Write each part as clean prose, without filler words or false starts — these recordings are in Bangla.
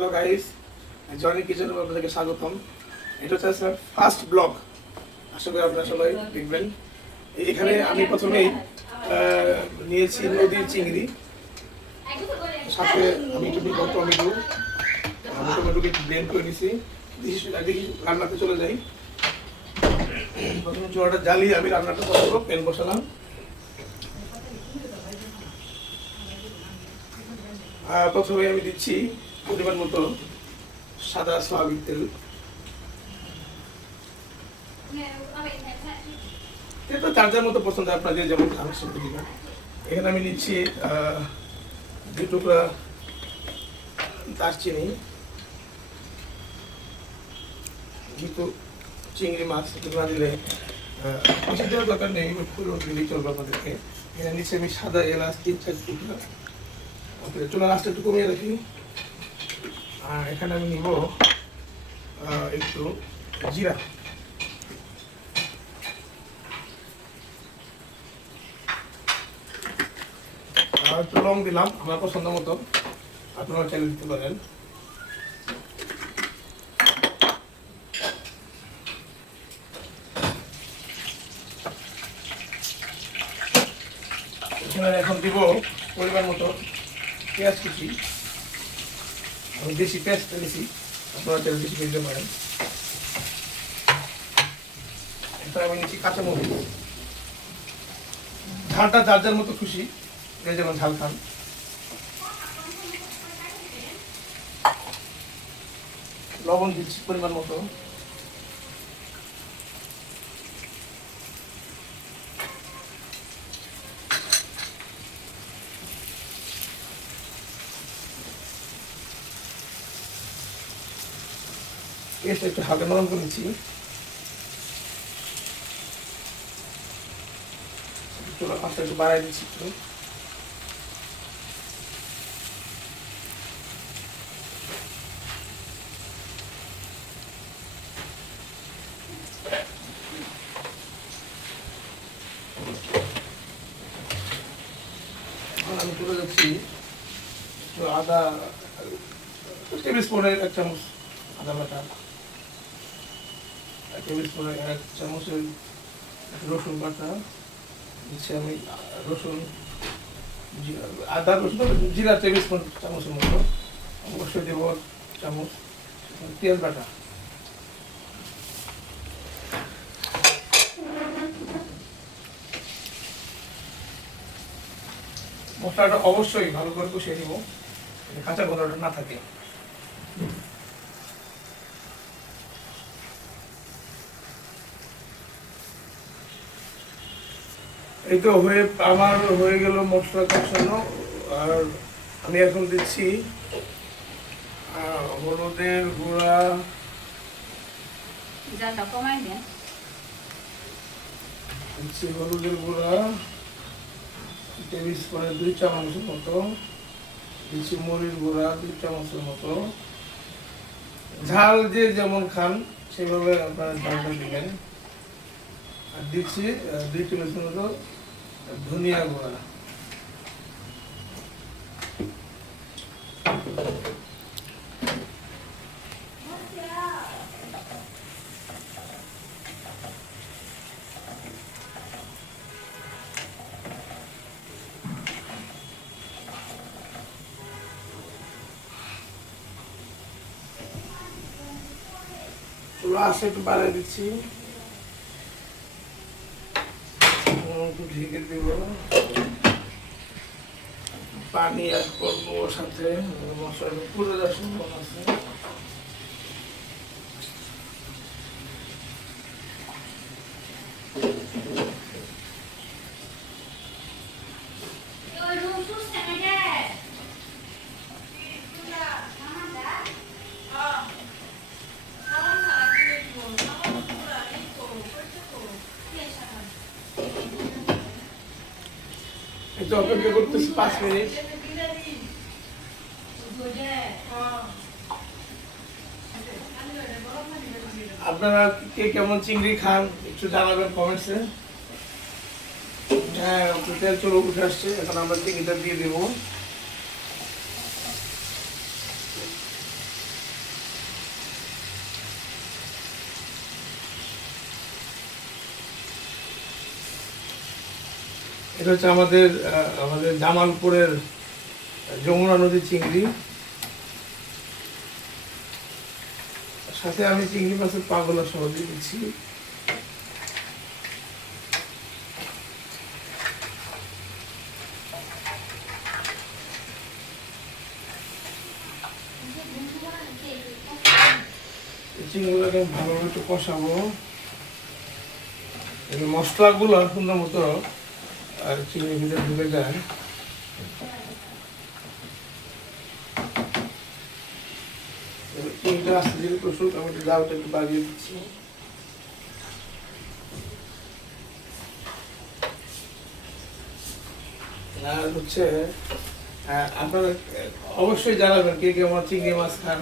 হ্যালো গাইস, জনি কিচেনে আপনাদেরকে স্বাগতম। এটা হচ্ছে ফার্স্ট ব্লগ, আশা করি আপনারা সবাই দেখবেন। এখানে আমি প্রথমেই নিয়েছি নদীর চিংড়ি, সাথে আমি একটু নিব টমেটোকে একটু ব্লেন্ড করে নিয়েছি। দেখি রান্নাতে চলে যাই। প্রথমে চুলাটা জ্বালিয়ে আমি রান্নাটা করবো। প্যান বসালাম, প্রথমে আমি দিচ্ছি পরিমাণ মতো সাদা সয়াবিন তেল। এটা চার্জার মতো পছন্দ, আপনাদের যেমন খান সেটা দিবেন। এখানে আমি নিচ্ছি 2 টুকরা দারচিনি, যেহেতু চিংড়ি মাছ একটু না দিলে বেশি দেওয়ার দরকার নেই, পুরো দিলেই চলবে আপনাদেরকে। এখানে নিচ্ছি আমি সাদা এলাচ 3-4 টুকরা। চুলা আঁচটা একটু কমিয়ে রাখি। আর এখানে আমি নিব একটু জিরা, আর একটু লং দিলাম আমার পছন্দ মতো, আপনারা চাইলে দিতে পারেন। এখানে এখন দিব পরিমাণ মতো পেঁয়াজ কুচি। আমি বেশি পেঁয়াজ ফেলেছি, আপনারা চাইলে বেশি দিতে পারেন। এটা আমি নিচ্ছি কাঁচামরিচ। ঝালটা যার যার মতো খুশি, যে যেমন ঝাল খান। লবণ দিচ্ছি পরিমাণ মতো। পেস্ট একটু হালকা নরম করে নিচ্ছি। চুলা পাঁচটা একটু বাড়াই দিচ্ছি একটু। আমি তুলে যাচ্ছি আদা, টেবিল স্পুনের 1 চামচ আদা বাটা, 1 টেবিল স্পুনের 1 চামচের রসুন বাটা দিচ্ছি আমি। রসুন, আদা রসুন জিরা টেবিল স্পুন চামচের মতো। অবশ্যই দেবো 1 চামচ পেঁয়াজ বাটা। মশলাটা অবশ্যই ভালো করে কষিয়ে নিব, কাঁচা গন্ধটা না থাকে। এই তো আমার হয়ে গেল মশলা কষানো। আর আমি এখন দিচ্ছি হলুদের গুঁড়া, হলুদের গুঁড়া টেবিল স্পুনের 2 চামচের মতো দিচ্ছি। মরিচ গুঁড়া 2 চামচের মতো। ঝাল যে যেমন খান সেভাবে আপনারা ঝালটা দিবেন। আর দিচ্ছি 2 টেবিল স্পুন মতো ধনিয়া গুঁড়া। চুলা আছে একটু বাড়াই দিচ্ছি, একটু ঢেকে দেব। পানি অ্যাড করবো সাথে, মশলাটা পুরো দেওয়ার সম্ভাবনা আছে। একটু অপেক্ষা করতেছি 5 মিনিট। আপনারা কে কেমন চিংড়ি খান একটু জানাবেন কমেন্টসে। হ্যাঁ, তেল চলে উঠে আসছে, এখন আমরা চিংড়িটা দিয়ে দেবো। এটা হচ্ছে আমাদের আমাদের জামালপুরের যমুনা নদীর চিংড়ি, সাথে আমি চিংড়ি মাছের পাগুলা সহ দিয়ে দিচ্ছি। চিংড়িগুলোকে ভালোভাবে একটু কষাবো, এই মশলাগুলো সুন্দর মতো আর চিংড়ির ভিতরে ঢুকে যায়। চিংড়িটা আস্তে ধীরে কষুক, আমি একটু জালটা একটু বাড়িয়ে দিচ্ছি। আর হচ্ছে আপনারা অবশ্যই জানাবেন কে কে আমার চিংড়ি মাছ খান।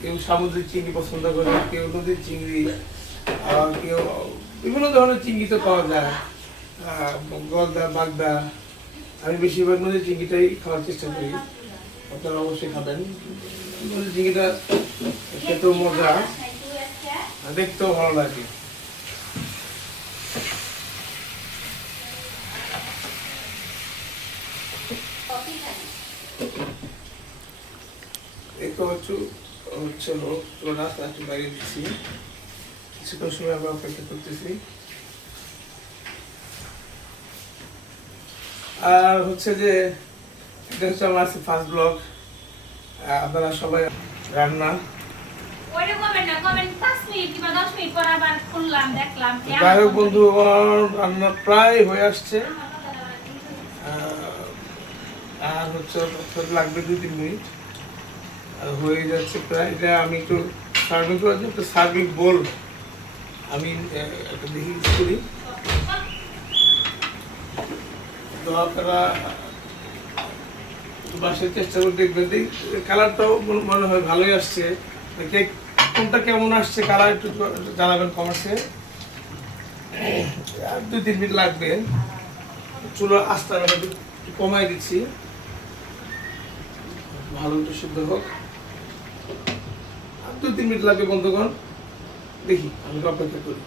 কেউ সামুদ্রিক চিংড়ি পছন্দ করে, কেউ নদীর চিংড়ি, কেউ বিভিন্ন ধরনের চিংড়ি তো পাওয়া যায়, গলদা, বাগদা। আমি বেশিরভাগ নদীর চিংড়িটাই খাওয়ার চেষ্টা করি, আপনারা অবশ্যই খাবেন। নদীর চিংড়িটা খেতেও মজা, দেখতেও ভালো লাগে। এই তো হচ্ছে রাস্তা একটু বাইরে দিচ্ছি, কিছুক্ষণ সময় আমরা অপেক্ষা করতেছি। আর হচ্ছে যে এটা হচ্ছে আমার ফার্স্ট ব্লগ, আপনারা সবাই রান্না যাই হোক বন্ধু, রান্না প্রায় হয়ে আসছে, আর হচ্ছে লাগবে 2-3 মিনিট, হয়ে যাচ্ছে প্রায়। এটা আমি একটু সার্ভিং করার জন্য একটা সার্ভিং বোল আমি একটা দেখি করি, তো আপনারা বাসায় চেষ্টা করে দেখবেন। কালারটাও মনে হয় ভালোই আসছে, কেক কোনটা কেমন আসছে কালার একটু জানাবেন কমেন্টসে। আর 2-3 মিনিট লাগবে, চুলো আস্তে আমি একটু কমাই দিচ্ছি, ভালো একটু সিদ্ধ হোক। আর 2-3 মিনিট লাগবে বন্ধুগণ, দেখি আমি অপেক্ষা করি।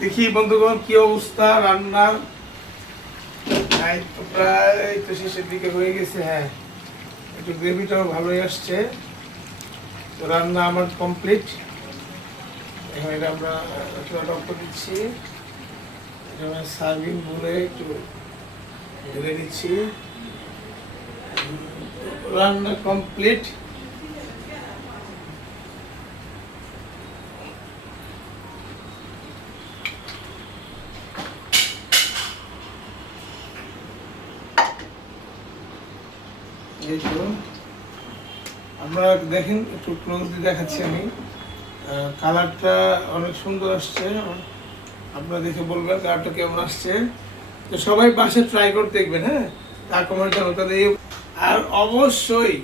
দেখি বন্ধুগণ কি অবস্থা রান্নার, প্রায় তো শেষের দিকে হয়ে গেছে। হ্যাঁ, একটু গ্রেভিটাও ভালোই আসছে, তো রান্না আমার কমপ্লিট। এখন এটা আমরা চুলাটা অফ করে দিচ্ছি, এটা সার্ভিং বলে একটু ঢেলে দিচ্ছি। রান্না কমপ্লিট। এই তো আপনারা দেখেন, একটু ক্লোজ দিয়ে দেখাচ্ছি আমি, কালারটা অনেক সুন্দর আসছে, আপনারা দেখে বলবেন কালারটা কেমন আসছে। তো সবাই বাসায় ট্রাই করে দেখবেন, হ্যাঁ, তার কমেন্ট জানাতে। আর অবশ্যই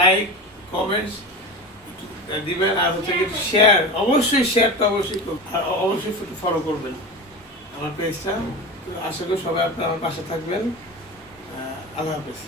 লাইক কমেন্টস দিবেন, আর হচ্ছে কি শেয়ার, অবশ্যই শেয়ারটা অবশ্যই করবেন, আর অবশ্যই একটু ফলো করবেন আমার পেজটা। আশা করি সবাই আপনারা আমার পাশে থাকবেন। আল্লাহ হাফেজ।